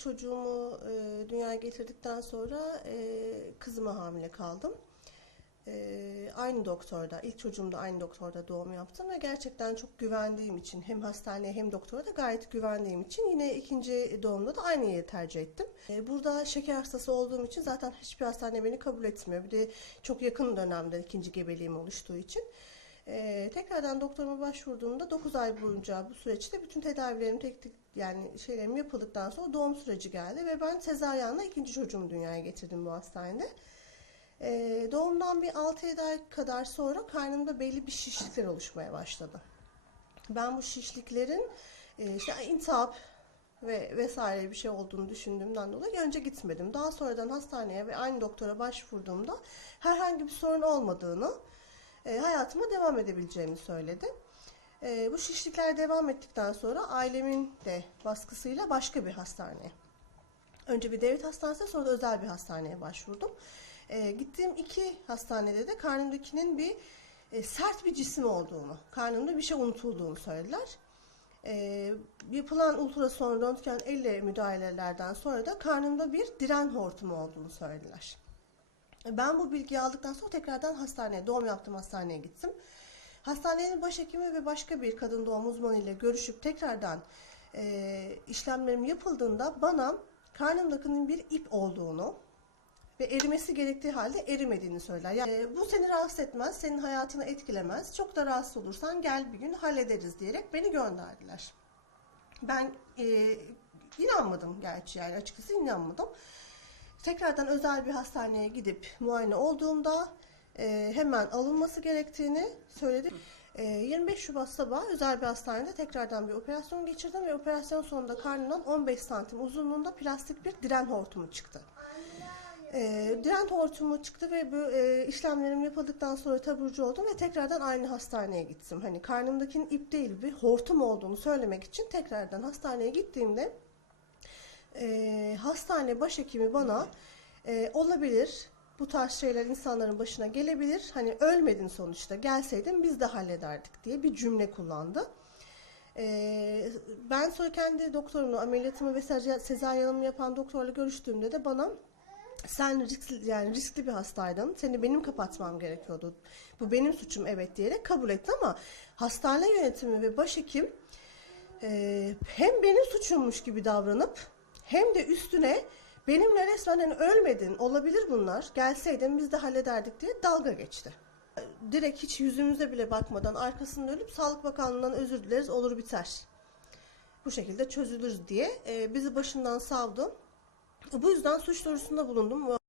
ilk çocuğumu e, dünyaya getirdikten sonra e, kızıma hamile kaldım. E, aynı doktorda, ilk çocuğumda aynı doktorda doğum yaptım ve gerçekten çok güvendiğim için hem hastaneye hem doktora da gayet güvendiğim için yine ikinci doğumda da aynı yeri tercih ettim. E, burada şeker hastası olduğum için zaten hiçbir hastane beni kabul etmiyor. Bir de çok yakın dönemde ikinci gebeliğim oluştuğu için. Ee, tekrardan doktoruma başvurduğumda 9 ay boyunca bu süreçte bütün tedavilerim tek tek yani şeylerim yapıldıktan sonra doğum süreci geldi ve ben sezaryenle ikinci çocuğumu dünyaya getirdim bu hastanede. Ee, doğumdan bir 6-7 ay kadar sonra karnımda belli bir şişlikler oluşmaya başladı. Ben bu şişliklerin e, işte intihap ve vesaire bir şey olduğunu düşündüğümden dolayı önce gitmedim. Daha sonradan hastaneye ve aynı doktora başvurduğumda herhangi bir sorun olmadığını, e, hayatıma devam edebileceğimi söyledi. E, bu şişlikler devam ettikten sonra ailemin de baskısıyla başka bir hastaneye. Önce bir devlet hastanesine sonra da özel bir hastaneye başvurdum. E, gittiğim iki hastanede de karnımdakinin bir e, sert bir cisim olduğunu, karnımda bir şey unutulduğunu söylediler. E, yapılan ultrason, röntgen, elle müdahalelerden sonra da karnımda bir diren hortumu olduğunu söylediler. Ben bu bilgiyi aldıktan sonra tekrardan hastaneye, doğum yaptığım hastaneye gittim. Hastanenin başhekimi ve başka bir kadın doğum uzmanı ile görüşüp tekrardan e, işlemlerim yapıldığında bana karnımdakinin bir ip olduğunu ve erimesi gerektiği halde erimediğini söyler. Yani e, bu seni rahatsız etmez, senin hayatını etkilemez. Çok da rahatsız olursan gel bir gün hallederiz diyerek beni gönderdiler. Ben e, inanmadım gerçi yani açıkçası inanmadım. Tekrardan özel bir hastaneye gidip muayene olduğumda e, hemen alınması gerektiğini söyledi. E, 25 Şubat sabahı özel bir hastanede tekrardan bir operasyon geçirdim ve operasyon sonunda karnımdan 15 santim uzunluğunda plastik bir diren hortumu çıktı. E, diren hortumu çıktı ve bu e, işlemlerim yapıldıktan sonra taburcu oldum ve tekrardan aynı hastaneye gittim. Hani karnımdakinin ip değil bir hortum olduğunu söylemek için tekrardan hastaneye gittiğimde e, hastane başhekimi bana e, olabilir bu tarz şeyler insanların başına gelebilir. Hani ölmedin sonuçta gelseydin biz de hallederdik diye bir cümle kullandı. E, ben sonra kendi doktorumla ameliyatımı ve sezar- sezaryenimi yapan doktorla görüştüğümde de bana sen riskli yani riskli bir hastaydın. Seni benim kapatmam gerekiyordu. Bu benim suçum evet diyerek kabul etti ama hastane yönetimi ve başhekim e, hem benim suçummuş gibi davranıp hem de üstüne benimle resmen hani ölmedin olabilir bunlar gelseydin biz de hallederdik diye dalga geçti. Direkt hiç yüzümüze bile bakmadan arkasında ölüp Sağlık Bakanlığı'ndan özür dileriz olur biter. Bu şekilde çözülür diye bizi başından savdı. Bu yüzden suç duyurusunda bulundum.